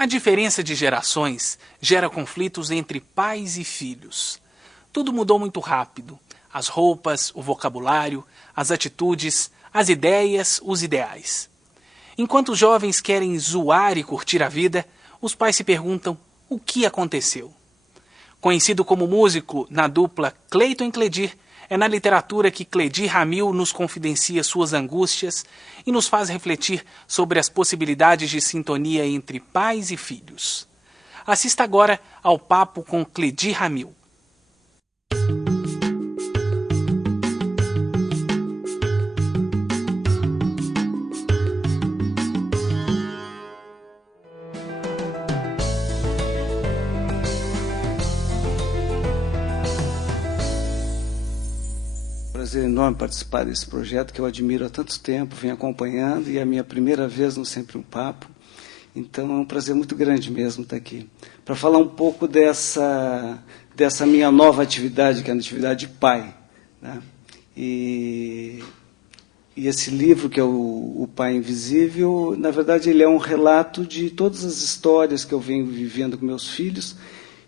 A diferença de gerações gera conflitos entre pais e filhos. Tudo mudou muito rápido. As roupas, o vocabulário, as atitudes, as ideias, os ideais. Enquanto os jovens querem zoar e curtir a vida, os pais se perguntam o que aconteceu. Conhecido como músico na dupla Cleiton e Cledir, é na literatura que Cledir Ramil nos confidencia suas angústias e nos faz refletir sobre as possibilidades de sintonia entre pais e filhos. Assista agora ao papo com Cledir Ramil. Prazer enorme participar desse projeto que eu admiro há tanto tempo, venho acompanhando, e é a minha primeira vez no Sempre um Papo. Então é um prazer muito grande mesmo estar aqui. Para falar um pouco dessa minha nova atividade, que é a atividade de pai, né? E esse livro, que é o Pai Invisível, na verdade ele é um relato de todas as histórias que eu venho vivendo com meus filhos,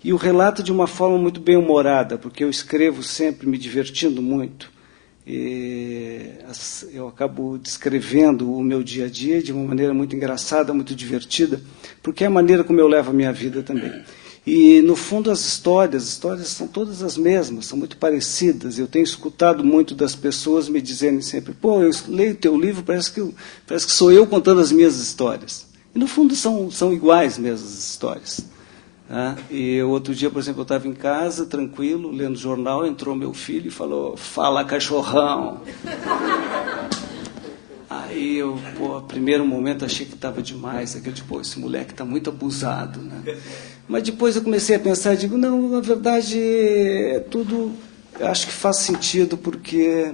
e o relato de uma forma muito bem humorada, porque eu escrevo sempre me divertindo muito. Eu acabo descrevendo o meu dia a dia de uma maneira muito engraçada, muito divertida, porque é a maneira como eu levo a minha vida também. E, no fundo, as histórias são todas as mesmas, são muito parecidas. Eu tenho escutado muito das pessoas me dizendo sempre: pô, eu leio o teu livro, parece que sou eu contando as minhas histórias. E, no fundo, são iguais mesmo as histórias. E outro dia, por exemplo, eu estava em casa, tranquilo, lendo jornal, entrou meu filho e falou: fala, cachorrão. Aí eu, primeiro momento, achei que estava demais, esse moleque está muito abusado, né? Mas depois eu comecei a pensar, digo, não, na verdade, tudo acho que faz sentido, porque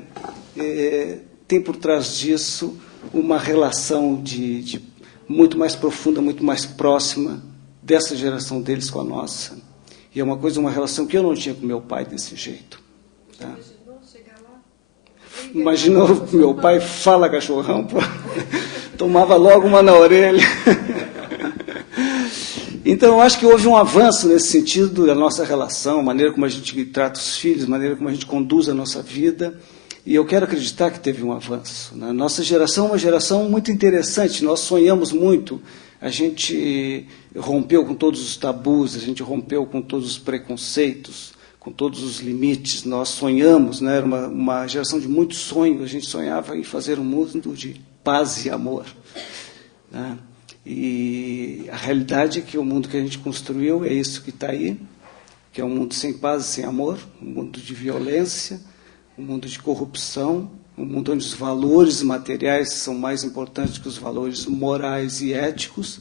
tem por trás disso uma relação de muito mais profunda, muito mais próxima dessa geração deles com a nossa. E é uma relação que eu não tinha com meu pai desse jeito. Tá? Imaginou meu pai fala cachorrão, pô. Tomava logo uma na orelha. Então, eu acho que houve um avanço nesse sentido da nossa relação, a maneira como a gente trata os filhos, a maneira como a gente conduz a nossa vida. E eu quero acreditar que teve um avanço. Né? Nossa geração é uma geração muito interessante, nós sonhamos muito. A gente rompeu com todos os tabus, a gente rompeu com todos os preconceitos, com todos os limites. Nós sonhamos, né? Era uma geração de muito sonho, a gente sonhava em fazer um mundo de paz e amor. Né? E a realidade é que o mundo que a gente construiu é isso que está aí, que é um mundo sem paz e sem amor, um mundo de violência, um mundo de corrupção, um mundo onde os valores materiais são mais importantes que os valores morais e éticos,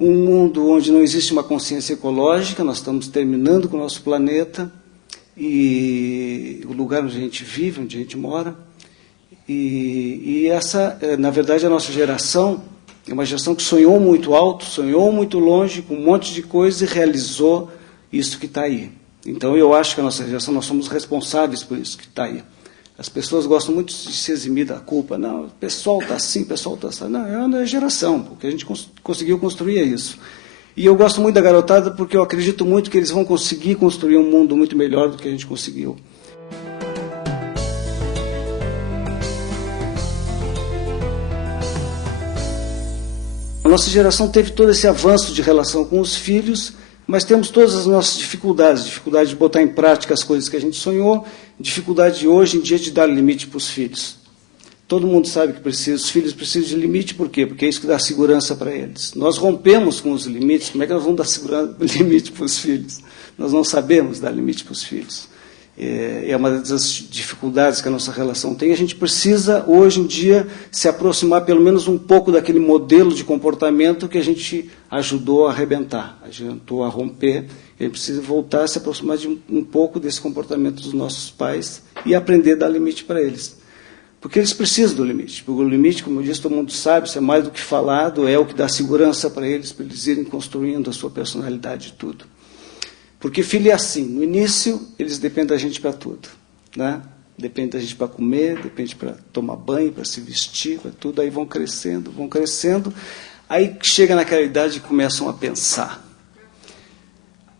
um mundo onde não existe uma consciência ecológica, nós estamos terminando com o nosso planeta, e o lugar onde a gente vive, onde a gente mora, e essa, na verdade, a nossa geração é uma geração que sonhou muito alto, sonhou muito longe, com um monte de coisa, e realizou isso que está aí. Então, eu acho que a nossa geração, nós somos responsáveis por isso que está aí. As pessoas gostam muito de se eximir da culpa. Não, o pessoal está assim, o pessoal está assim. Não, é uma geração, porque a gente conseguiu construir isso. E eu gosto muito da garotada porque eu acredito muito que eles vão conseguir construir um mundo muito melhor do que a gente conseguiu. A nossa geração teve todo esse avanço de relação com os filhos, mas temos todas as nossas dificuldades, dificuldade de botar em prática as coisas que a gente sonhou, dificuldade de hoje em dia de dar limite para os filhos. Todo mundo sabe que os filhos precisam de limite, por quê? Porque é isso que dá segurança para eles. Nós rompemos com os limites, como é que nós vamos dar limite para os filhos? Nós não sabemos dar limite para os filhos. É uma das dificuldades que a nossa relação tem. A gente precisa, hoje em dia, se aproximar pelo menos um pouco daquele modelo de comportamento que a gente ajudou a arrebentar, ajudou a romper. A gente precisa voltar a se aproximar de um pouco desse comportamento dos nossos pais e aprender a dar limite para eles. Porque eles precisam do limite. Porque o limite, como eu disse, todo mundo sabe, isso é mais do que falado, é o que dá segurança para eles irem construindo a sua personalidade e tudo. Porque filho é assim, no início eles dependem da gente para tudo, né? Depende da gente para comer, depende para tomar banho, para se vestir, para tudo, aí vão crescendo, Aí chega naquela idade e começam a pensar.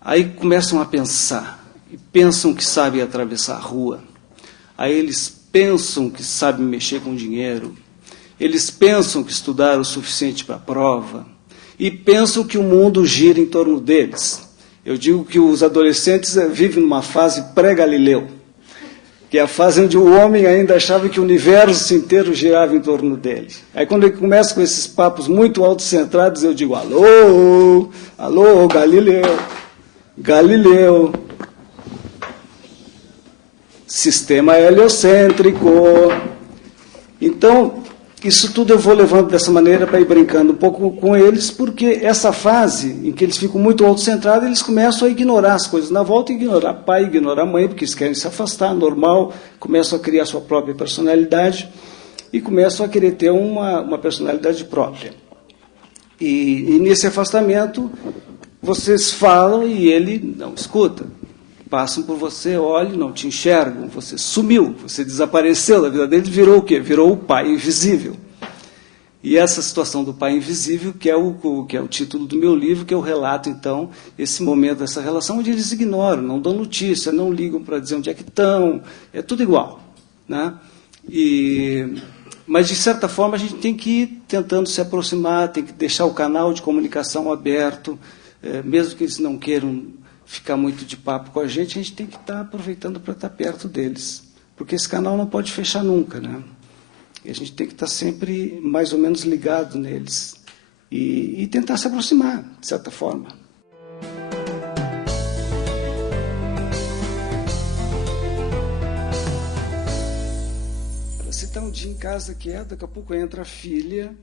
Aí começam a pensar. E pensam que sabem atravessar a rua. Aí eles pensam que sabem mexer com dinheiro. Eles pensam que estudaram o suficiente para a prova. E pensam que o mundo gira em torno deles. Eu digo que os adolescentes vivem numa fase pré-Galileu, que é a fase onde o homem ainda achava que o universo inteiro girava em torno dele. Aí quando ele começa com esses papos muito autocentrados, eu digo, alô, alô, Galileu, Galileu, sistema heliocêntrico. Então, isso tudo eu vou levando dessa maneira para ir brincando um pouco com eles, porque essa fase em que eles ficam muito autocentrados, eles começam a ignorar as coisas na volta, ignorar pai, ignorar mãe, porque eles querem se afastar, normal, começam a criar sua própria personalidade e começam a querer ter uma personalidade própria. E nesse afastamento, vocês falam e ele não escuta. Passam por você, olham, não te enxergam, você sumiu, você desapareceu da vida dele, virou o quê? Virou o pai invisível. E essa situação do pai invisível, que é o título do meu livro, que eu relato, então, esse momento dessa relação, onde eles ignoram, não dão notícia, não ligam para dizer onde é que estão, é tudo igual. Né? Mas, de certa forma, a gente tem que ir tentando se aproximar, tem que deixar o canal de comunicação aberto, mesmo que eles não queiram ficar muito de papo com a gente tem que estar aproveitando para estar perto deles. Porque esse canal não pode fechar nunca, né? E a gente tem que estar sempre mais ou menos ligado neles. E tentar se aproximar, de certa forma. Você está um dia em casa quieto, daqui a pouco entra a filha.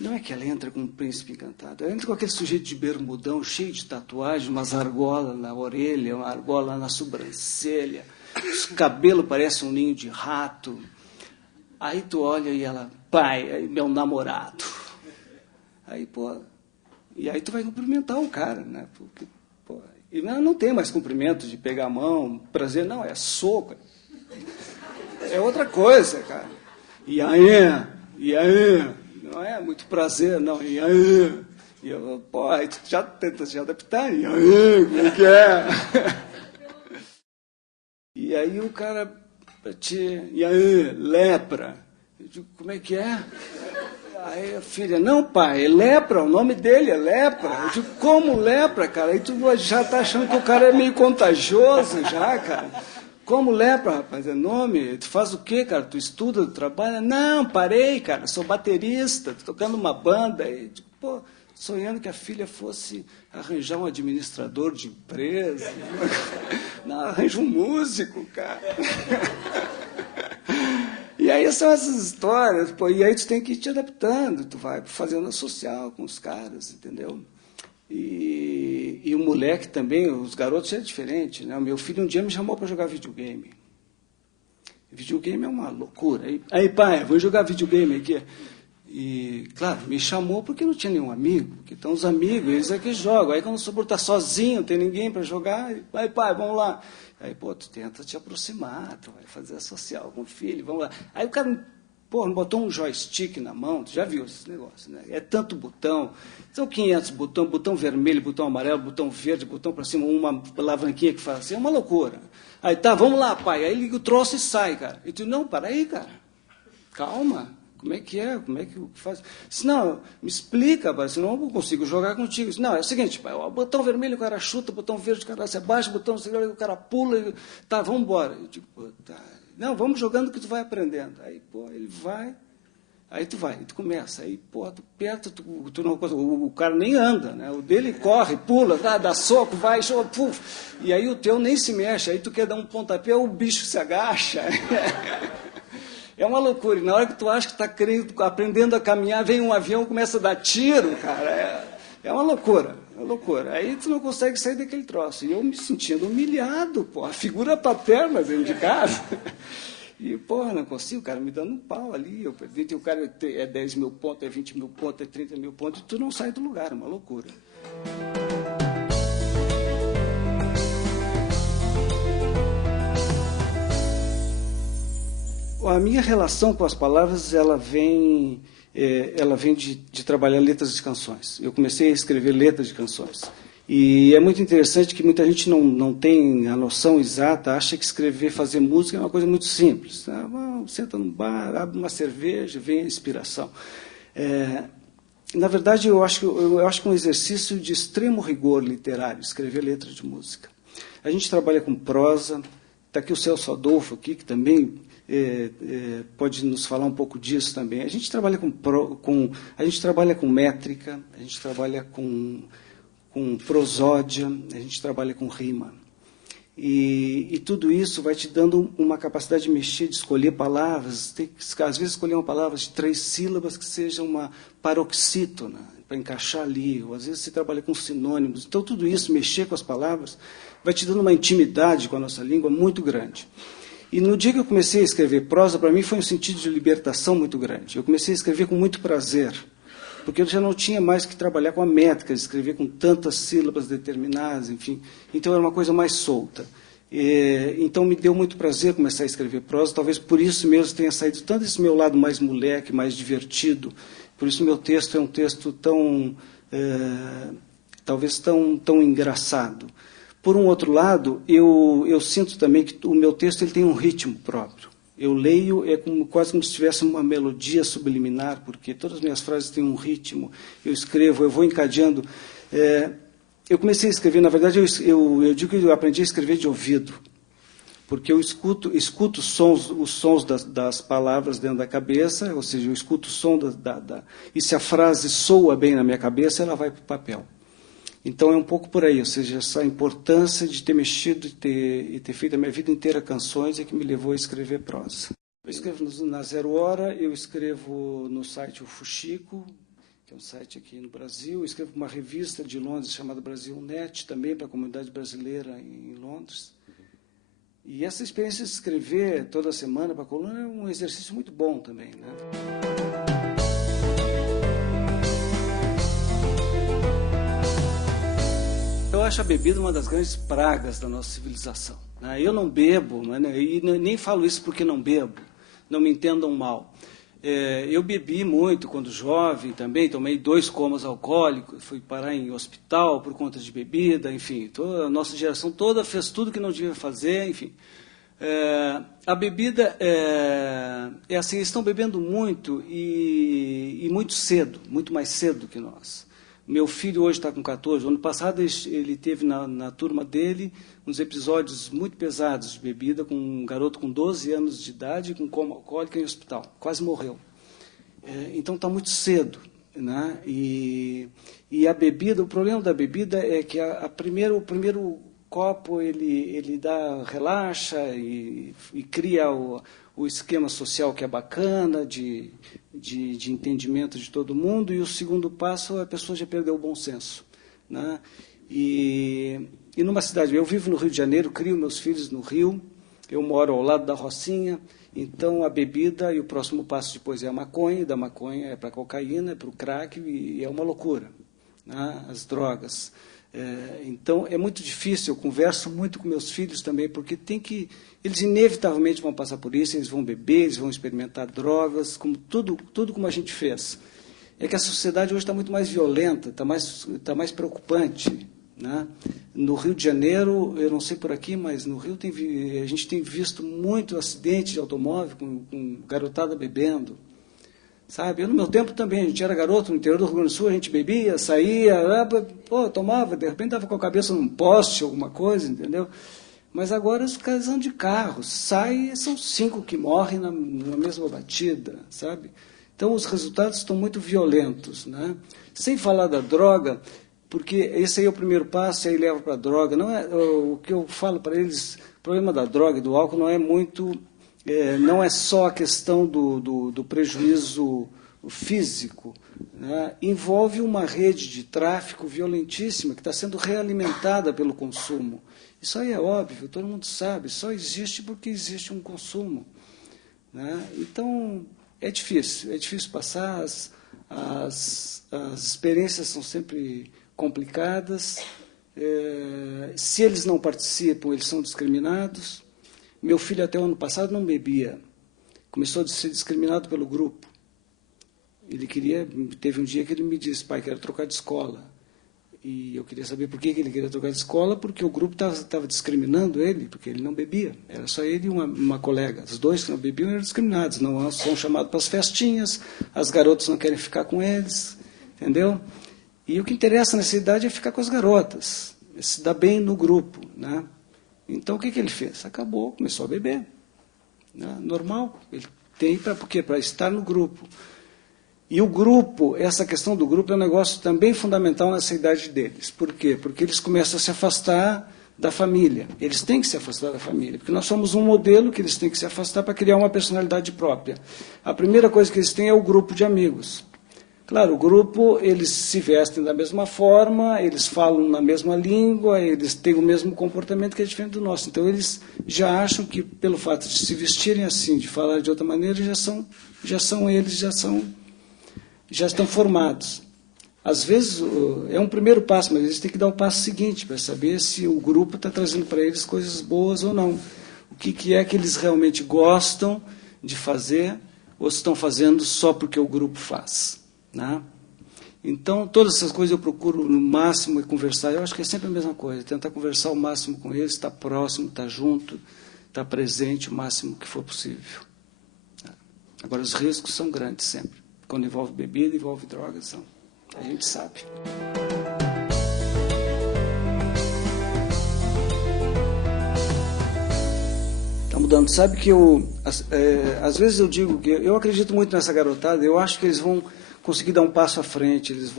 Não é que ela entra com um príncipe encantado, ela entra com aquele sujeito de bermudão, cheio de tatuagem, umas argolas na orelha, uma argola na sobrancelha, os cabelos parecem um ninho de rato. Aí tu olha e ela, pai, aí meu namorado. Aí, pô, e aí tu vai cumprimentar o cara, né? Porque, pô, e não tem mais cumprimento de pegar a mão, prazer, não, é soco. É outra coisa, cara. E aí? Não é muito prazer, não. E aí? E eu, pô, aí tu já tenta se adaptar. E aí? Como é que é? E aí o cara, e aí? Lepra. Eu digo, como é que é? Aí a filha, não, pai, é lepra, o nome dele é lepra. Eu digo, como lepra, cara? Aí tu já tá achando que o cara é meio contagioso já, cara. Como lepra, rapaz, é nome? Tu faz o quê, cara? Tu estuda, tu trabalha? Não, parei, cara, sou baterista, tô tocando uma banda. E, pô, sonhando que a filha fosse arranjar um administrador de empresa. Não, arranja um músico, cara. E aí são essas histórias, pô, e aí tu tem que ir te adaptando, tu vai fazendo a social com os caras, entendeu? E o moleque também, os garotos é diferente, né? O meu filho um dia me chamou para jogar videogame. Videogame é uma loucura. Aí, pai, vou jogar videogame aqui. E, claro, me chamou porque não tinha nenhum amigo, porque estão os amigos, eles é que jogam. Aí quando o sobrinho está sozinho, não tem ninguém para jogar, aí, pai, vamos lá. Aí, pô, tu tenta te aproximar, tu vai fazer a social com o filho, vamos lá. Aí o cara, pô, me botou um joystick na mão, tu já viu esse negócio, né? É tanto botão, são 500 botões, botão vermelho, botão amarelo, botão verde, botão para cima, uma alavanquinha que faz assim, é uma loucura. Aí, tá, vamos lá, pai. Aí liga o troço e sai, cara. E tu, não, para aí, cara, calma. Como é que faz? Disse, não, me explica, pai, senão eu não consigo jogar contigo. Disse, não, é o seguinte, pai, o botão vermelho o cara chuta, o botão verde o cara se abaixa, o botão vermelho o cara pula, tá, vamos embora. Eu digo, pô, tá. Não, vamos jogando que tu vai aprendendo. Aí, pô, ele vai, aí tu vai, aí tu começa, aí, pô, tu aperta, tu não, o cara nem anda, né? O dele corre, pula, dá soco, vai, choca, puf, e aí o teu nem se mexe, aí tu quer dar um pontapé, o bicho se agacha. É uma loucura. E na hora que tu acha que está aprendendo a caminhar, vem um avião e começa a dar tiro, cara. É uma loucura. É uma loucura. Aí tu não consegue sair daquele troço. E eu me sentindo humilhado, pô. A figura paterna dentro de casa. E, pô, não consigo, o cara me dando um pau ali. Eu perdi, o cara é 10 mil pontos, é 20 mil pontos, é 30 mil pontos. E tu não sai do lugar. É uma loucura. A minha relação com as palavras, ela vem ela vem de trabalhar letras de canções. Eu comecei a escrever letras de canções. E é muito interessante que muita gente não tem a noção exata, acha que escrever, fazer música é uma coisa muito simples. Senta num bar, abre uma cerveja, vem a inspiração. Na verdade, eu acho que é um exercício de extremo rigor literário, escrever letra de música. A gente trabalha com prosa, está aqui o Celso Adolfo, aqui, que também pode nos falar um pouco disso também. A gente trabalha a gente trabalha com métrica, a gente trabalha com prosódia, a gente trabalha com rima. E tudo isso vai te dando uma capacidade de mexer, de escolher palavras. Tem que, às vezes, escolher uma palavra de 3 sílabas que seja uma paroxítona, para encaixar ali. Ou, às vezes, você trabalha com sinônimos. Então, tudo isso, mexer com as palavras, vai te dando uma intimidade com a nossa língua muito grande. E no dia que eu comecei a escrever prosa, para mim foi um sentido de libertação muito grande. Eu comecei a escrever com muito prazer, porque eu já não tinha mais que trabalhar com a métrica, de escrever com tantas sílabas determinadas, enfim. Então, era uma coisa mais solta. Então, me deu muito prazer começar a escrever prosa, talvez por isso mesmo tenha saído tanto esse meu lado mais moleque, mais divertido. Por isso, meu texto é um texto talvez tão engraçado. Por um outro lado, eu sinto também que o meu texto ele tem um ritmo próprio. Eu leio, quase como se tivesse uma melodia subliminar, porque todas as minhas frases têm um ritmo. Eu escrevo, eu vou encadeando. Eu comecei a escrever, na verdade, eu digo que eu aprendi a escrever de ouvido, porque eu escuto os sons das palavras dentro da cabeça, ou seja, eu escuto o som e se a frase soa bem na minha cabeça, ela vai para o papel. Então, é um pouco por aí, ou seja, essa importância de ter mexido e ter feito a minha vida inteira canções é que me levou a escrever prosa. Eu escrevo na Zero Hora, eu escrevo no site O Fuxico, que é um site aqui no Brasil, eu escrevo uma revista de Londres chamada Brasil Net, também para a comunidade brasileira em Londres. E essa experiência de escrever toda semana para a coluna é um exercício muito bom também, né? Eu acho a bebida uma das grandes pragas da nossa civilização. Eu não bebo, e nem falo isso porque não bebo, não me entendam mal. Eu bebi muito quando jovem também, tomei 2 comas alcoólicos, fui parar em hospital por conta de bebida, enfim, a nossa geração toda fez tudo que não devia fazer, enfim. A bebida é assim, eles estão bebendo muito e muito cedo, muito mais cedo que nós. Meu filho hoje está com 14. Ano passado ele teve na turma dele uns episódios muito pesados de bebida, com um garoto com 12 anos de idade, com coma alcoólica em hospital. Quase morreu. Então está muito cedo. Né? E a bebida, o problema da bebida é que o primeiro copo ele relaxa e cria o esquema social que é bacana, de entendimento de todo mundo, e o segundo passo, a pessoa já perdeu o bom senso. Né? E numa cidade, eu vivo no Rio de Janeiro, crio meus filhos no Rio, eu moro ao lado da Rocinha, então a bebida e o próximo passo depois é a maconha, e da maconha é para a cocaína, é para o crack, e é uma loucura. Né? As drogas. Então, é muito difícil, eu converso muito com meus filhos também, porque eles inevitavelmente vão passar por isso, eles vão beber, eles vão experimentar drogas, tudo como a gente fez. É que a sociedade hoje está muito mais violenta, está mais preocupante. Né? No Rio de Janeiro, eu não sei por aqui, mas no Rio a gente tem visto muito acidente de automóvel com garotada bebendo. Sabe? Eu, no meu tempo também, a gente era garoto no interior do Rio Grande do Sul, a gente bebia, saía, tomava, de repente estava com a cabeça num poste, alguma coisa, entendeu? Mas agora os caras andam de carro, saem, são 5 que morrem na mesma batida, sabe? Então os resultados estão muito violentos, né? Sem falar da droga, porque esse aí é o primeiro passo, e aí leva para a droga. Não é, o que eu falo para eles, o problema da droga e do álcool não é muito... não é só a questão do prejuízo físico, né? Envolve uma rede de tráfico violentíssima que está sendo realimentada pelo consumo. Isso aí é óbvio, todo mundo sabe, só existe porque existe um consumo. Né? Então, é difícil passar, as experiências são sempre complicadas, se eles não participam, eles são discriminados. Meu filho até o ano passado não bebia, começou a ser discriminado pelo grupo. Teve um dia que ele me disse, pai, quero trocar de escola. E eu queria saber por que ele queria trocar de escola, porque o grupo estava discriminando ele, porque ele não bebia. Era só ele e uma colega. Os dois que não bebiam eram discriminados, não são chamados para as festinhas, as garotas não querem ficar com eles, entendeu? E o que interessa nessa idade é ficar com as garotas, se dar bem no grupo, né? Então, o que ele fez? Acabou, começou a beber. Né? Normal. Ele tem por quê? Para estar no grupo. E o grupo, essa questão do grupo é um negócio também fundamental nessa idade deles. Por quê? Porque eles começam a se afastar da família. Eles têm que se afastar da família, porque nós somos um modelo que eles têm que se afastar para criar uma personalidade própria. A primeira coisa que eles têm é o grupo de amigos. Claro, o grupo, eles se vestem da mesma forma, eles falam na mesma língua, eles têm o mesmo comportamento que é diferente do nosso. Então, eles já acham que, pelo fato de se vestirem assim, de falar de outra maneira, já estão formados. Às vezes, é um primeiro passo, mas eles têm que dar o passo seguinte para saber se o grupo está trazendo para eles coisas boas ou não. O que é que eles realmente gostam de fazer ou se estão fazendo só porque o grupo faz. Né? Então, todas essas coisas eu procuro no máximo conversar. Eu acho que é sempre a mesma coisa, tentar conversar o máximo com eles, estar próximo, estar junto, estar presente o máximo que for possível. Agora, os riscos são grandes sempre. Quando envolve bebida, envolve drogas, a gente sabe. Está mudando. Sabe que às vezes eu digo que eu acredito muito nessa garotada, eu acho que eles vão conseguir dar um passo à frente, eles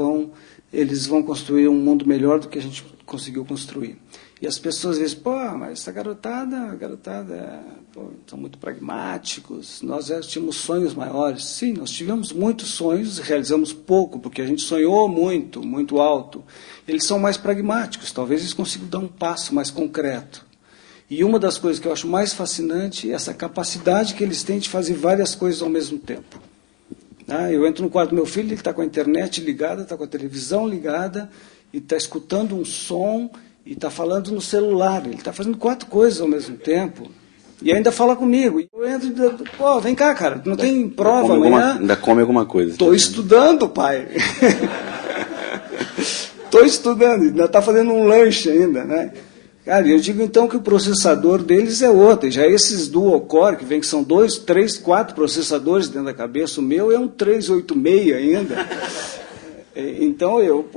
vão construir um mundo melhor do que a gente conseguiu construir. E as pessoas dizem, mas essa garotada são muito pragmáticos, nós tínhamos sonhos maiores. Sim, nós tivemos muitos sonhos e realizamos pouco, porque a gente sonhou muito, muito alto. Eles são mais pragmáticos, talvez eles consigam dar um passo mais concreto. E uma das coisas que eu acho mais fascinante é essa capacidade que eles têm de fazer várias coisas ao mesmo tempo. Eu entro no quarto do meu filho, ele está com a internet ligada, está com a televisão ligada, e está escutando um som, e está falando no celular. Ele está fazendo 4 coisas ao mesmo tempo, e ainda fala comigo. Eu entro e vem cá, cara, não tem prova amanhã? Ainda come alguma coisa. Estou estudando, pai. Estou estudando, ainda está fazendo um lanche ainda, né? Cara, eu digo então que o processador deles é outro. Já esses dual-core, que são 2, 3, 4 processadores dentro da cabeça, o meu é um 386 ainda. Então, eu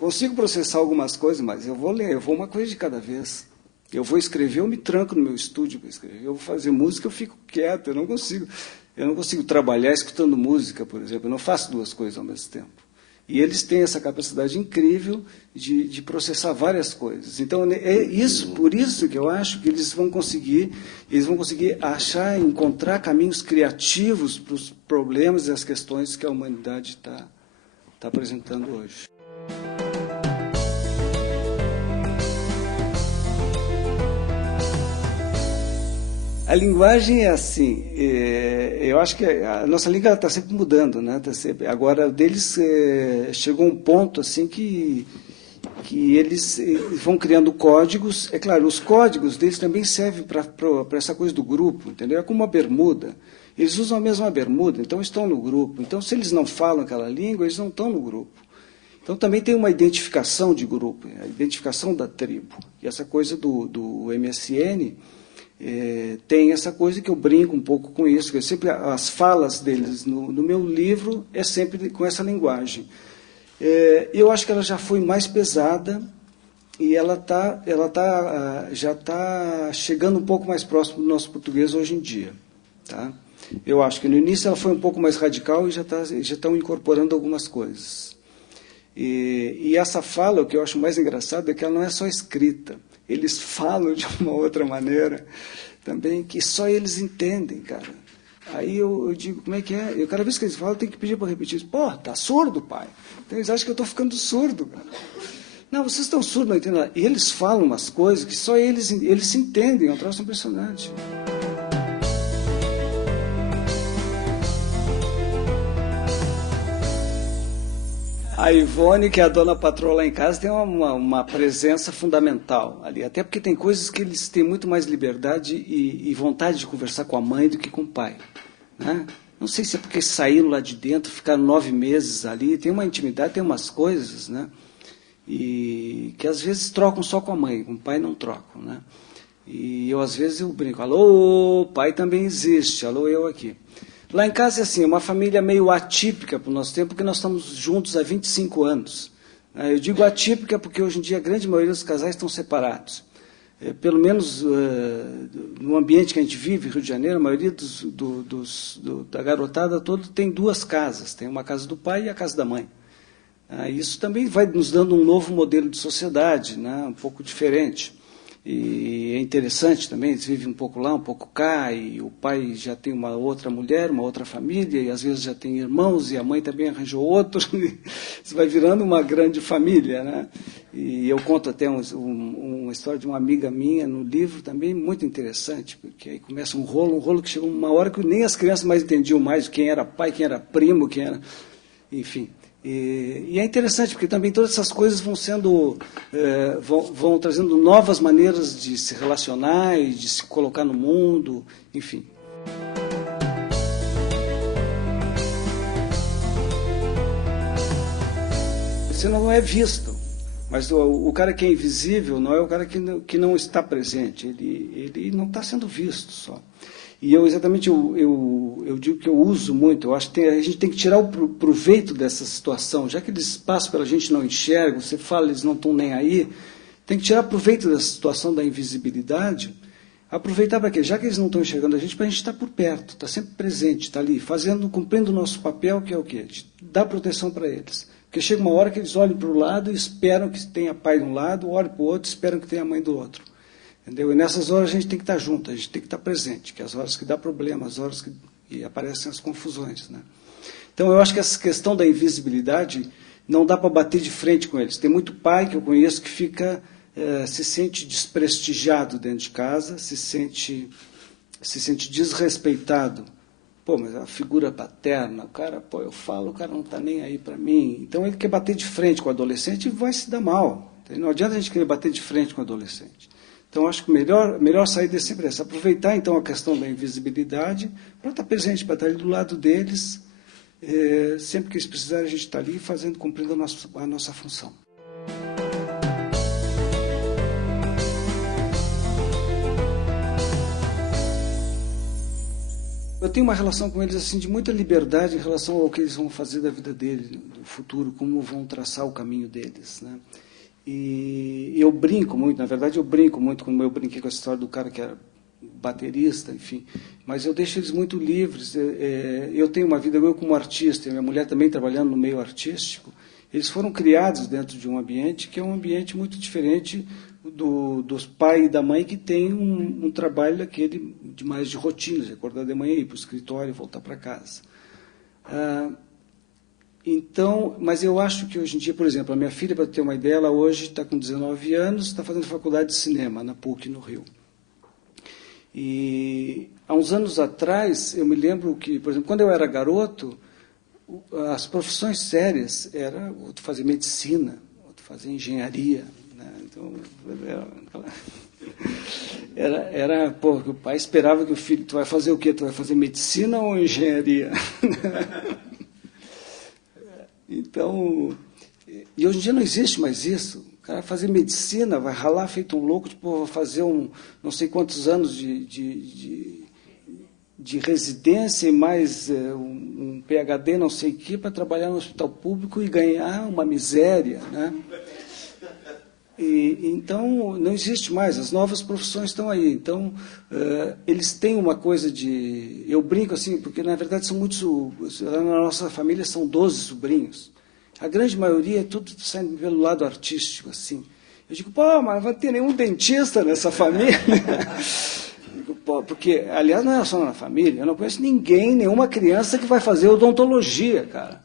consigo processar algumas coisas, mas eu vou ler, eu vou uma coisa de cada vez. Eu vou escrever, eu me tranco no meu estúdio para escrever. Eu vou fazer música, eu fico quieto, eu não consigo trabalhar escutando música, por exemplo. Eu não faço 2 coisas ao mesmo tempo. E eles têm essa capacidade incrível de processar várias coisas. Então, por isso que eu acho que eles vão conseguir encontrar caminhos criativos para os problemas e as questões que a humanidade está apresentando hoje. A linguagem é assim, eu acho que a nossa língua está sempre mudando, né? Agora, deles chegou um ponto assim que eles vão criando códigos. É claro, os códigos deles também servem para essa coisa do grupo, entendeu? É como uma bermuda. Eles usam a mesma bermuda, então estão no grupo. Então, se eles não falam aquela língua, eles não estão no grupo. Então, também tem uma identificação de grupo, a identificação da tribo. E essa coisa do MSN... tem essa coisa que eu brinco um pouco com isso, que sempre as falas deles no meu livro é sempre com essa linguagem. Eu acho que ela já foi mais pesada e ela já está chegando um pouco mais próximo do nosso português hoje em dia. Tá? Eu acho que no início ela foi um pouco mais radical e já estão incorporando algumas coisas. E essa fala, o que eu acho mais engraçado é que ela não é só escrita. Eles falam de uma outra maneira também, que só eles entendem, cara. Aí eu digo, como é que é? Cada vez que eles falam, eu tenho que pedir para repetir. Tá surdo, pai? Então eles acham que eu estou ficando surdo, cara. Não, vocês estão surdos, não entendem nada. E eles falam umas coisas que só eles se entendem, é um troço impressionante. A Ivone, que é a dona patroa lá em casa, tem uma presença fundamental ali. Até porque tem coisas que eles têm muito mais liberdade e vontade de conversar com a mãe do que com o pai. Né? Não sei se é porque saíram lá de dentro, ficaram 9 meses ali, tem uma intimidade, tem umas coisas, né? E que às vezes trocam só com a mãe, com o pai não trocam, né? E eu às vezes eu brinco, alô, pai também existe, alô, eu aqui. Lá em casa é assim, uma família meio atípica para o nosso tempo, porque nós estamos juntos há 25 anos. Eu digo atípica porque hoje em dia a grande maioria dos casais estão separados. Pelo menos no ambiente que a gente vive, Rio de Janeiro, a maioria da garotada toda tem 2 casas. Tem uma casa do pai e a casa da mãe. Isso também vai nos dando um novo modelo de sociedade, né, um pouco diferente. E é interessante também, eles vivem um pouco lá, um pouco cá, e o pai já tem uma outra mulher, uma outra família, e às vezes já tem irmãos, e a mãe também arranjou outro. Isso vai virando uma grande família, né? E eu conto até uma história de uma amiga minha no livro também, muito interessante, porque aí começa um rolo que chegou uma hora que nem as crianças mais entendiam mais quem era pai, quem era primo, quem era... Enfim... E é interessante, porque também todas essas coisas vão trazendo novas maneiras de se relacionar e de se colocar no mundo, enfim. Você não é visto, mas o cara que é invisível não é o cara que não está presente, ele não está sendo visto só. E eu digo que eu uso muito, eu acho que a gente tem que tirar o proveito dessa situação, já que eles passam pela gente não enxergam, você fala, eles não estão nem aí, tem que tirar proveito dessa situação da invisibilidade, aproveitar para quê? Já que eles não estão enxergando a gente, para a gente estar por perto, estar sempre presente, estar ali, cumprindo o nosso papel, que é o quê? De dar proteção para eles. Porque chega uma hora que eles olham para o lado e esperam que tenha pai de um lado, olham para o outro e esperam que tenha mãe do outro. Entendeu? E nessas horas a gente tem que estar junto, a gente tem que estar presente, que é as horas que dá problema, as horas que aparecem as confusões, né? Então eu acho que essa questão da invisibilidade não dá para bater de frente com eles. Tem muito pai que eu conheço que se sente desprestigiado dentro de casa, se sente desrespeitado. Pô, mas a figura paterna, o cara, pô, eu falo, o cara não está nem aí para mim. Então ele quer bater de frente com o adolescente e vai se dar mal. Não adianta a gente querer bater de frente com o adolescente. Então, acho que o melhor saída é sempre essa. Aproveitar, então, a questão da invisibilidade para estar presente, para estar ali do lado deles. Sempre que eles precisarem, a gente está ali cumprindo a nossa função. Eu tenho uma relação com eles assim de muita liberdade em relação ao que eles vão fazer da vida deles, do futuro, como vão traçar o caminho deles, né? E eu brinco muito, na verdade eu brinco muito, como eu brinquei com a história do cara que era baterista, enfim, mas eu deixo eles muito livres. Eu tenho uma vida, eu como artista, e minha mulher também trabalhando no meio artístico, eles foram criados dentro de um ambiente que é um ambiente muito diferente dos pai e da mãe, que tem um trabalho daquele mais de rotina, de acordar de manhã, ir para o escritório e voltar para casa. Então, mas eu acho que hoje em dia, por exemplo, a minha filha, para ter uma ideia, ela hoje está com 19 anos, está fazendo faculdade de cinema na PUC, no Rio. E há uns anos atrás, eu me lembro que, por exemplo, quando eu era garoto, as profissões sérias era outro fazer medicina, outro fazer engenharia, né? Então, pô, o pai esperava que o filho, tu vai fazer o quê? Tu vai fazer medicina ou engenharia? Então, e hoje em dia não existe mais isso. O cara vai fazer medicina, vai ralar feito um louco, tipo, vai fazer não sei quantos anos de residência e mais um PhD, não sei o quê, para trabalhar no hospital público e ganhar uma miséria, né? Então, não existe mais, as novas profissões estão aí. Então, eles têm uma coisa de... Eu brinco assim, porque, na verdade, são muitos... Na nossa família são 12 sobrinhos. A grande maioria é tudo saindo pelo lado artístico, assim. Eu digo, pô, mas não vai ter nenhum dentista nessa família. Digo, pô, porque, aliás, não é só na família, eu não conheço ninguém, nenhuma criança que vai fazer odontologia, cara.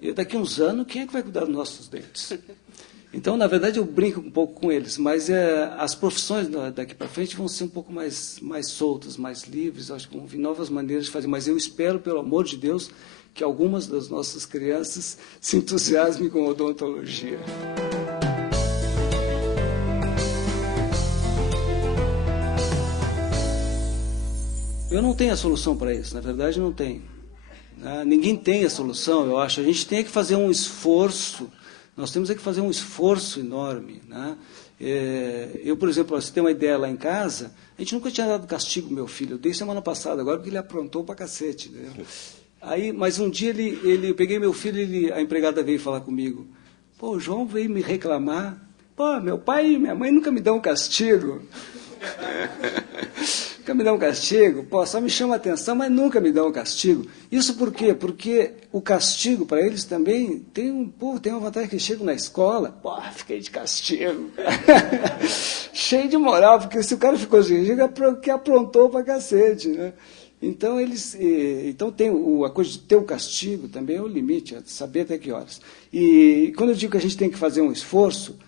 E daqui a uns anos, quem é que vai cuidar dos nossos dentes? Então, na verdade, eu brinco um pouco com eles, mas as profissões daqui para frente vão ser um pouco mais soltas, mais livres, acho que vão vir novas maneiras de fazer, mas eu espero, pelo amor de Deus, que algumas das nossas crianças se entusiasmem com odontologia. Eu não tenho a solução para isso, na verdade não tenho. né? Ninguém tem a solução, eu acho. A gente tem que fazer um esforço, nós temos que fazer um esforço enorme, né? Eu, por exemplo, você tem uma ideia lá em casa, a gente nunca tinha dado castigo ao meu filho. Eu dei semana passada, agora porque ele aprontou pra cacete. Né? Aí, mas um dia eu peguei meu filho, a empregada veio falar comigo. Pô, o João veio me reclamar. Pô, meu pai e minha mãe nunca me dão castigo. Nunca me dão castigo. Pô, só me chama a atenção, mas nunca me dão castigo. Isso por quê? Porque o castigo, para eles também, tem uma vantagem que chegam na escola. Pô, fiquei de castigo. Cheio de moral, porque se o cara ficou de castigo, é porque aprontou pra cacete, né? Então, tem a coisa de ter o castigo também é o limite, é saber até que horas. E quando eu digo que a gente tem que fazer um esforço,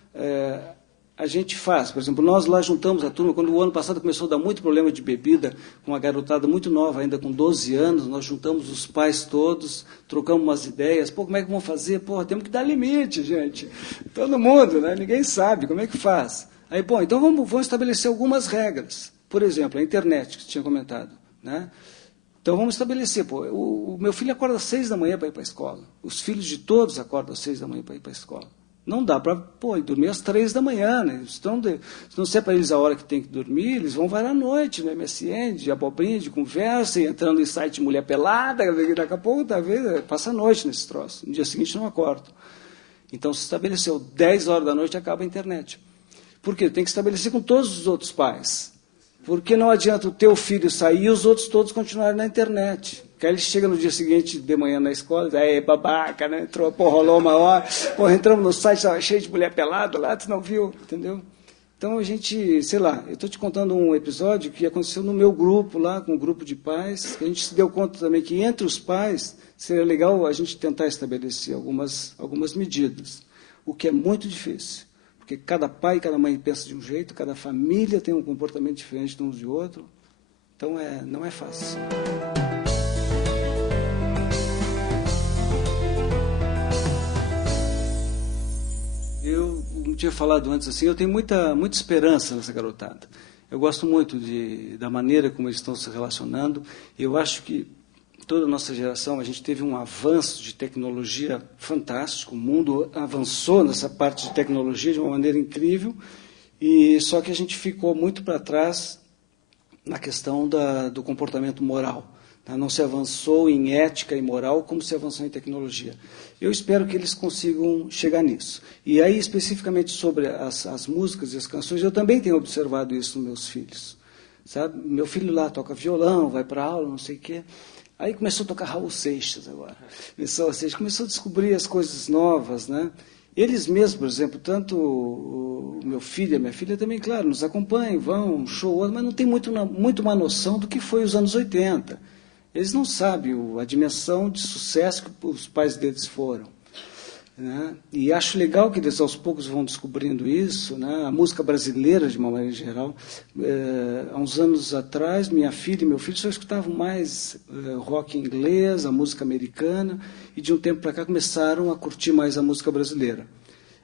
a gente faz. Por exemplo, nós lá juntamos a turma, quando o ano passado começou a dar muito problema de bebida, com uma garotada muito nova, ainda com 12 anos, nós juntamos os pais todos, trocamos umas ideias. Pô, como é que vamos fazer? Pô, temos que dar limite, gente. Todo mundo, né? Ninguém sabe como é que faz. Aí, bom, então vamos estabelecer algumas regras. Por exemplo, a internet, que você tinha comentado. Né? Então vamos estabelecer, pô, o meu filho acorda às 6 da manhã para ir para a escola, os filhos de todos acordam às 6 da manhã para ir para a escola. Não dá para dormir às 3 da manhã, né? Se não ser para eles a hora que tem que dormir, eles vão vai à noite no MSN, de abobrinha, de conversa, e entrando em site de mulher pelada, daqui a pouco passa a noite nesse troço, no dia seguinte não acordam. Então se estabeleceu, 10 horas da noite acaba a internet. Por quê? Tem que estabelecer com todos os outros pais. Porque não adianta o teu filho sair e os outros todos continuarem na internet. Porque aí ele chega no dia seguinte, de manhã na escola, aí babaca, né? Rolou uma hora, entramos no site, estava cheio de mulher pelada lá, tu não viu, entendeu? Então a gente, sei lá, eu estou te contando um episódio que aconteceu no meu grupo lá, com um grupo de pais, que a gente se deu conta também que entre os pais seria legal a gente tentar estabelecer algumas medidas, o que é muito difícil. Porque cada pai e cada mãe pensa de um jeito, cada família tem um comportamento diferente de uns de outro. Então, não é fácil. Eu não tinha falado antes assim, eu tenho muita esperança nessa garotada. Eu gosto muito da maneira como eles estão se relacionando. Eu acho que toda a nossa geração, a gente teve um avanço de tecnologia fantástico, o mundo avançou nessa parte de tecnologia de uma maneira incrível, e só que a gente ficou muito para trás na questão do comportamento moral. Tá? Não se avançou em ética e moral como se avançou em tecnologia. Eu espero que eles consigam chegar nisso. E aí, especificamente sobre as músicas e as canções, eu também tenho observado isso nos meus filhos. Sabe? Meu filho lá toca violão, vai para aula, não sei o quê. Aí começou a tocar Raul Seixas agora. Começou a descobrir as coisas novas, né? Eles mesmos, por exemplo, tanto o meu filho e a minha filha também, claro, nos acompanham, vão, um show, mas não tem muito uma noção do que foi os anos 80. Eles não sabem a dimensão de sucesso que os pais deles foram. Né? E acho legal que eles aos poucos vão descobrindo isso, né? A música brasileira, de uma maneira geral. Há uns anos atrás, minha filha e meu filho só escutavam mais rock inglês, a música americana, e de um tempo para cá começaram a curtir mais a música brasileira.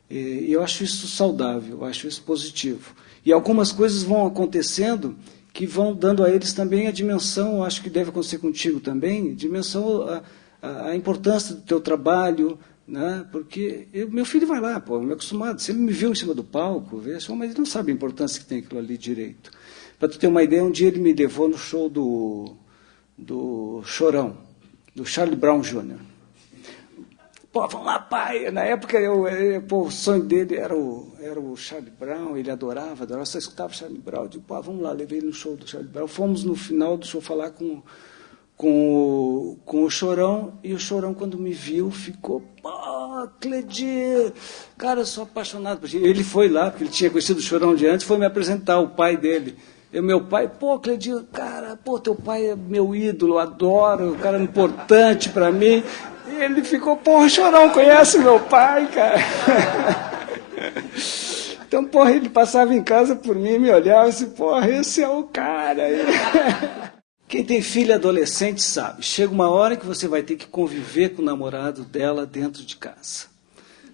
E eu acho isso saudável, eu acho isso positivo. E algumas coisas vão acontecendo que vão dando a eles também a dimensão, acho que deve acontecer contigo também, dimensão, a importância do teu trabalho, né? Porque meu filho vai lá, me acostumado, se ele me viu em cima do palco, mas ele não sabe a importância que tem aquilo ali direito. Para tu ter uma ideia, um dia ele me levou no show do Chorão, do Charlie Brown Jr. Vamos lá, pai. Na época, o sonho dele era o Charlie Brown, ele adorava, só escutava Charlie Brown. Eu digo, vamos lá, levei ele no show do Charlie Brown. Fomos no final do show falar com o Chorão, e o Chorão, quando me viu, ficou, Cledir, cara, eu sou apaixonado por ti. Ele foi lá, porque ele tinha conhecido o Chorão de antes, foi me apresentar, o pai dele. Meu pai, Cledir, cara, teu pai é meu ídolo, adoro, o cara é importante para mim. E ele ficou, o Chorão conhece meu pai, cara. Então, ele passava em casa por mim, me olhava e disse, esse é o cara aí. Quem tem filho adolescente sabe, chega uma hora que você vai ter que conviver com o namorado dela dentro de casa.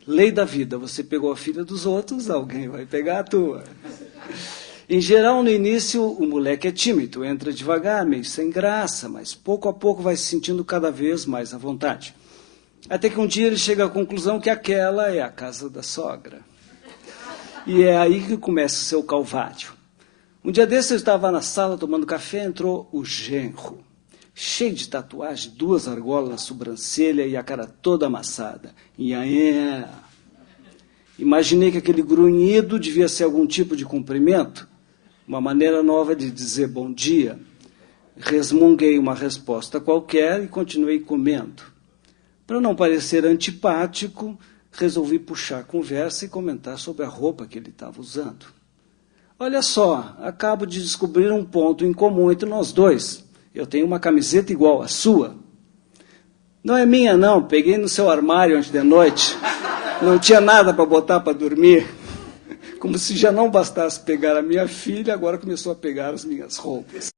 Lei da vida, você pegou a filha dos outros, alguém vai pegar a tua. Em geral, no início, o moleque é tímido, entra devagar, meio sem graça, mas pouco a pouco vai se sentindo cada vez mais à vontade. Até que um dia ele chega à conclusão que aquela é a casa da sogra. E é aí que começa o seu calvário. Um dia desses eu estava na sala tomando café, entrou o genro, cheio de tatuagem, 2 argolas na sobrancelha e a cara toda amassada. E aí, imaginei que aquele grunhido devia ser algum tipo de cumprimento, uma maneira nova de dizer bom dia. Resmunguei uma resposta qualquer e continuei comendo. Para não parecer antipático, resolvi puxar a conversa e comentar sobre a roupa que ele estava usando. Olha só, acabo de descobrir um ponto em comum entre nós dois. Eu tenho uma camiseta igual à sua. Não é minha, não. Peguei no seu armário ontem de noite. Não tinha nada para botar para dormir. Como se já não bastasse pegar a minha filha, agora começou a pegar as minhas roupas.